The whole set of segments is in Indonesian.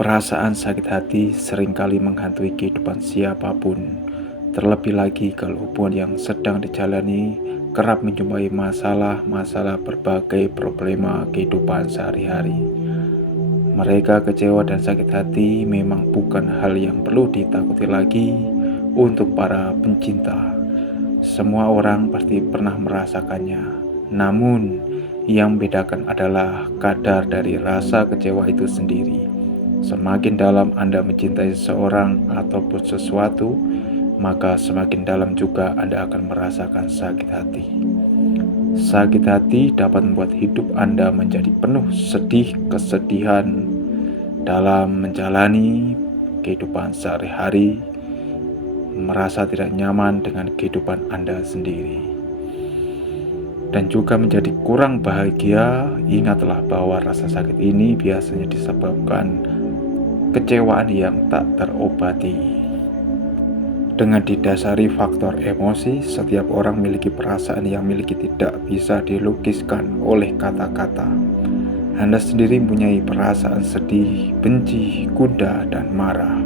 Perasaan sakit hati seringkali menghantui kehidupan siapapun, terlebih lagi kalau hubungan yang sedang dijalani kerap menjumpai masalah-masalah berbagai problema kehidupan sehari-hari. Mereka kecewa dan sakit hati memang bukan hal yang perlu ditakuti lagi untuk para pencinta. Semua orang pasti pernah merasakannya. Namun, yang membedakan adalah kadar dari rasa kecewa itu sendiri. Semakin dalam Anda mencintai seseorang ataupun sesuatu, maka semakin dalam juga Anda akan merasakan sakit hati. Sakit hati dapat membuat hidup Anda menjadi penuh kesedihan dalam menjalani kehidupan sehari-hari, merasa tidak nyaman dengan kehidupan Anda sendiri, dan juga menjadi kurang bahagia. Ingatlah bahwa rasa sakit ini biasanya disebabkan kecewaan yang tak terobati. Dengan didasari faktor emosi, setiap orang memiliki perasaan yang tidak bisa dilukiskan oleh kata-kata. Anda sendiri mempunyai perasaan sedih, benci, gundah, dan marah.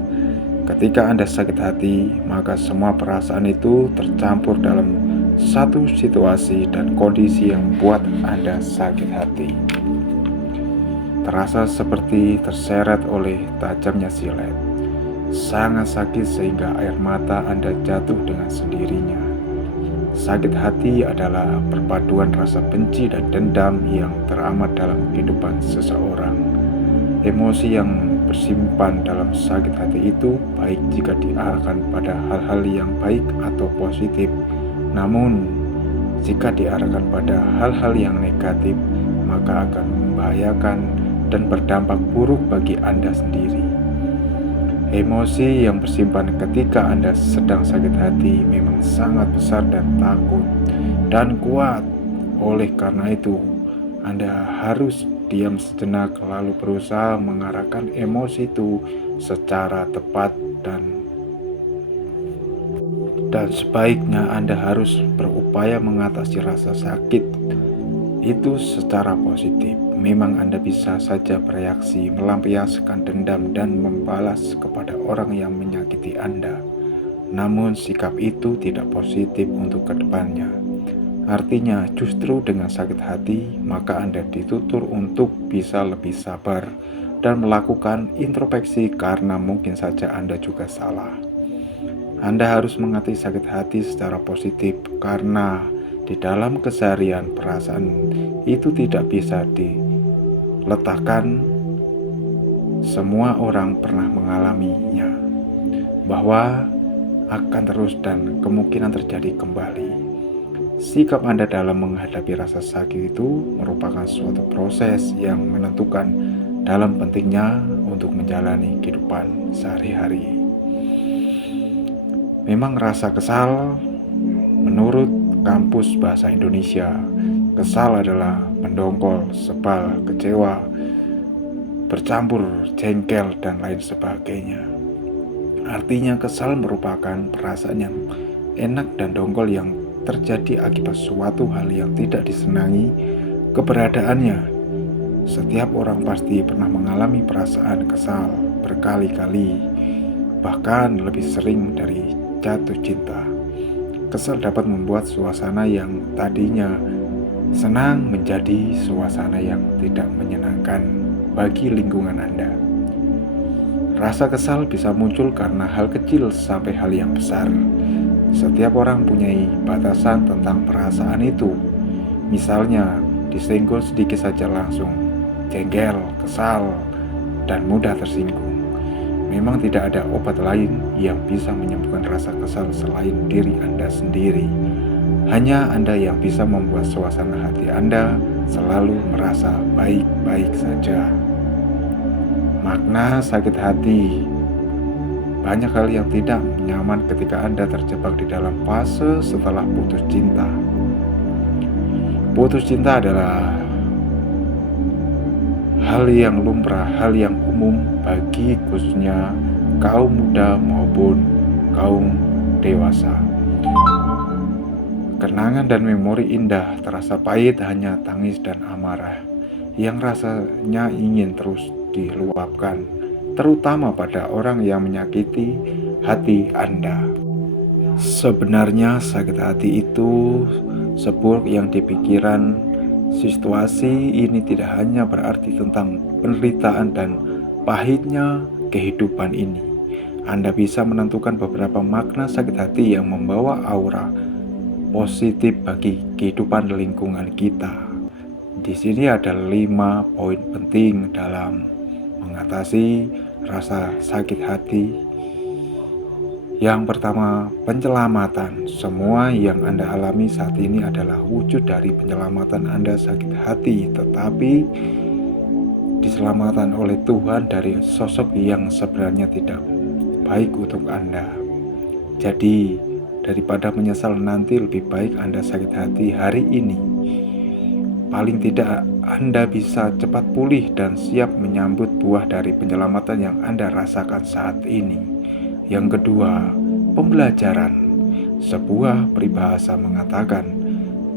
Ketika Anda sakit hati, maka semua perasaan itu tercampur dalam satu situasi dan kondisi yang membuat Anda sakit hati. Terasa seperti terseret oleh tajamnya silet. Sangat sakit sehingga air mata Anda jatuh dengan sendirinya. Sakit hati adalah perpaduan rasa benci dan dendam yang teramat dalam kehidupan seseorang. Emosi yang bersimpan dalam sakit hati itu baik jika diarahkan pada hal-hal yang baik atau positif. Namun, jika diarahkan pada hal-hal yang negatif, maka akan membahayakan dan berdampak buruk bagi Anda sendiri. Emosi yang bersimpan ketika Anda sedang sakit hati memang sangat besar dan takut dan kuat. Oleh karena itu, Anda harus diam sejenak lalu berusaha mengarahkan emosi itu secara tepat, dan sebaiknya Anda harus berupaya mengatasi rasa sakit itu secara positif. Memang Anda bisa saja bereaksi, melampiaskan dendam dan membalas kepada orang yang menyakiti Anda. Namun sikap itu tidak positif untuk kedepannya. Artinya justru dengan sakit hati, maka Anda ditutur untuk bisa lebih sabar dan melakukan introspeksi karena mungkin saja Anda juga salah. Anda harus mengatasi sakit hati secara positif karena di dalam keseharian perasaan itu tidak bisa diletakkan. Semua orang pernah mengalaminya, bahwa akan terus dan kemungkinan terjadi kembali. Sikap Anda dalam menghadapi rasa sakit itu merupakan suatu proses yang menentukan dalam pentingnya untuk menjalani kehidupan sehari-hari. Memang rasa kesal, menurut Kamus Bahasa Indonesia, kesal adalah mendongkol, sebal, kecewa, bercampur, jengkel, dan lain sebagainya. Artinya kesal merupakan perasaan yang enak dan dongkol yang terjadi akibat suatu hal yang tidak disenangi keberadaannya. Setiap orang pasti pernah mengalami perasaan kesal berkali-kali, bahkan lebih sering dari jatuh cinta. Kesal dapat membuat suasana yang tadinya senang menjadi suasana yang tidak menyenangkan bagi lingkungan Anda. Rasa kesal bisa muncul karena hal kecil sampai hal yang besar. Setiap orang punya batasan tentang perasaan itu. Misalnya, disenggol sedikit saja langsung jengkel, kesal, dan mudah tersinggung. Memang tidak ada obat lain yang bisa menyembuhkan rasa kesal selain diri Anda sendiri. Hanya Anda yang bisa membuat suasana hati Anda selalu merasa baik-baik saja. Makna sakit hati. Banyak hal yang tidak nyaman ketika Anda terjebak di dalam fase setelah putus cinta. Putus cinta adalah hal yang lumrah, hal yang umum bagi khususnya kaum muda maupun kaum dewasa. Kenangan dan memori indah terasa pahit, hanya tangis dan amarah yang rasanya ingin terus diluapkan. terutama pada orang yang menyakiti hati Anda. Sebenarnya sakit hati itu seburuk yang dipikiran. Situasi ini tidak hanya berarti tentang penderitaan dan pahitnya kehidupan ini. Anda bisa menentukan beberapa makna sakit hati yang membawa aura positif bagi kehidupan lingkungan kita. Di sini ada 5 poin penting dalam mengatasi rasa sakit hati. Yang pertama, penyelamatan. Semua yang Anda alami saat ini adalah wujud dari penyelamatan Anda sakit hati, tetapi diselamatkan oleh Tuhan dari sosok yang sebenarnya tidak baik untuk Anda. Jadi, daripada menyesal nanti, lebih baik Anda sakit hati hari ini. Paling tidak Anda bisa cepat pulih dan siap menyambut buah dari penyelamatan yang Anda rasakan saat ini. Yang kedua, pembelajaran. Sebuah peribahasa mengatakan,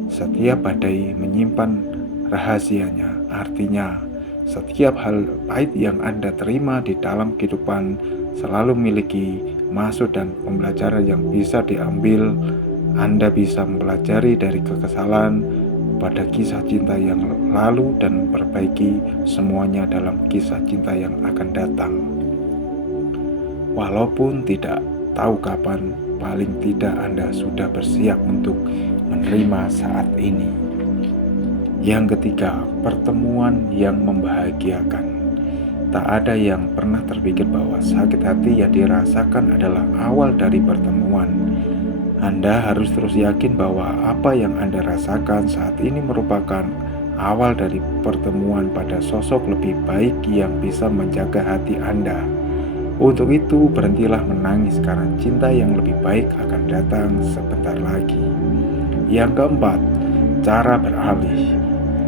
setiap badai menyimpan rahasianya. Artinya, setiap hal pahit yang Anda terima di dalam kehidupan selalu memiliki maksud dan pembelajaran yang bisa diambil. Anda bisa mempelajari dari kekesalan pada kisah cinta yang lalu dan memperbaiki semuanya dalam kisah cinta yang akan datang. Walaupun tidak tahu kapan, paling tidak Anda sudah bersiap untuk menerima saat ini. Yang ketiga, pertemuan yang membahagiakan. Tak ada yang pernah terpikir bahwa sakit hati yang dirasakan adalah awal dari pertemuan. Anda harus terus yakin bahwa apa yang Anda rasakan saat ini merupakan awal dari pertemuan pada sosok lebih baik yang bisa menjaga hati Anda. Untuk itu, berhentilah menangis karena cinta yang lebih baik akan datang sebentar lagi. Yang keempat, cara beralih.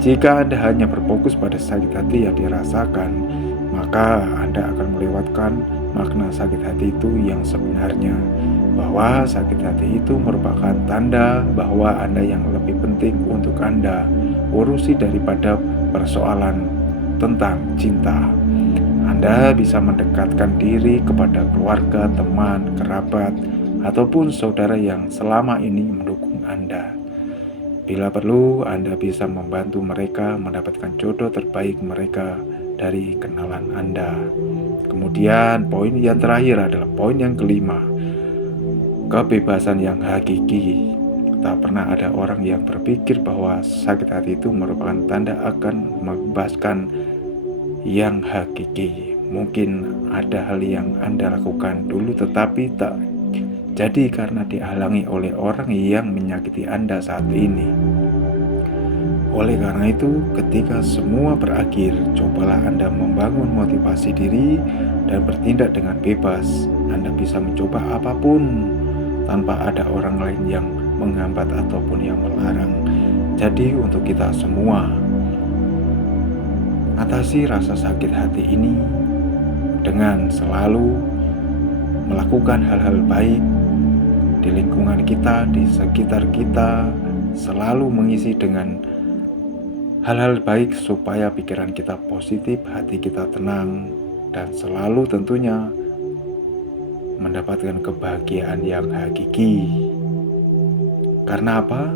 Jika Anda hanya berfokus pada sakit hati yang dirasakan, maka Anda akan melewatkan makna sakit hati itu yang sebenarnya, bahwa sakit hati itu merupakan tanda bahwa Anda yang lebih penting untuk Anda urusi daripada persoalan tentang cinta. Anda bisa mendekatkan diri kepada keluarga, teman, kerabat, ataupun saudara yang selama ini mendukung Anda. Bila perlu, Anda bisa membantu mereka mendapatkan jodoh terbaik mereka dari kenalan Anda. Kemudian, poin yang terakhir adalah poin yang kelima, kebebasan yang hakiki. Tak pernah ada orang yang berpikir bahwa sakit hati itu merupakan tanda akan membebaskan yang hakiki. Mungkin ada hal yang Anda lakukan dulu tetapi tak jadi karena dihalangi oleh orang yang menyakiti Anda saat ini. Oleh karena itu, ketika semua berakhir, cobalah Anda membangun motivasi diri dan bertindak dengan bebas. Anda bisa mencoba apapun tanpa ada orang lain yang menghambat ataupun yang melarang. Jadi untuk kita semua, atasi rasa sakit hati ini dengan selalu melakukan hal-hal baik di lingkungan kita, di sekitar kita, selalu mengisi dengan hal-hal baik supaya pikiran kita positif, hati kita tenang, dan selalu tentunya mendapatkan kebahagiaan yang hakiki. Karena apa?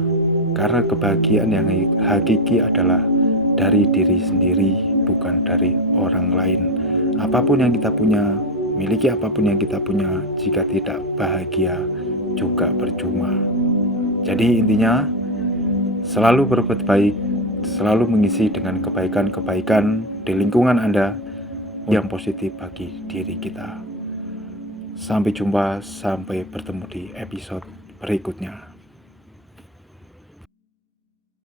Karena kebahagiaan yang hakiki adalah dari diri sendiri, bukan dari orang lain. Apapun yang kita punya, miliki apapun yang kita punya, jika tidak bahagia juga percuma. Jadi intinya, selalu berbuat baik, selalu mengisi dengan kebaikan-kebaikan di lingkungan Anda yang positif bagi diri kita. Sampai jumpa, sampai bertemu di episode berikutnya.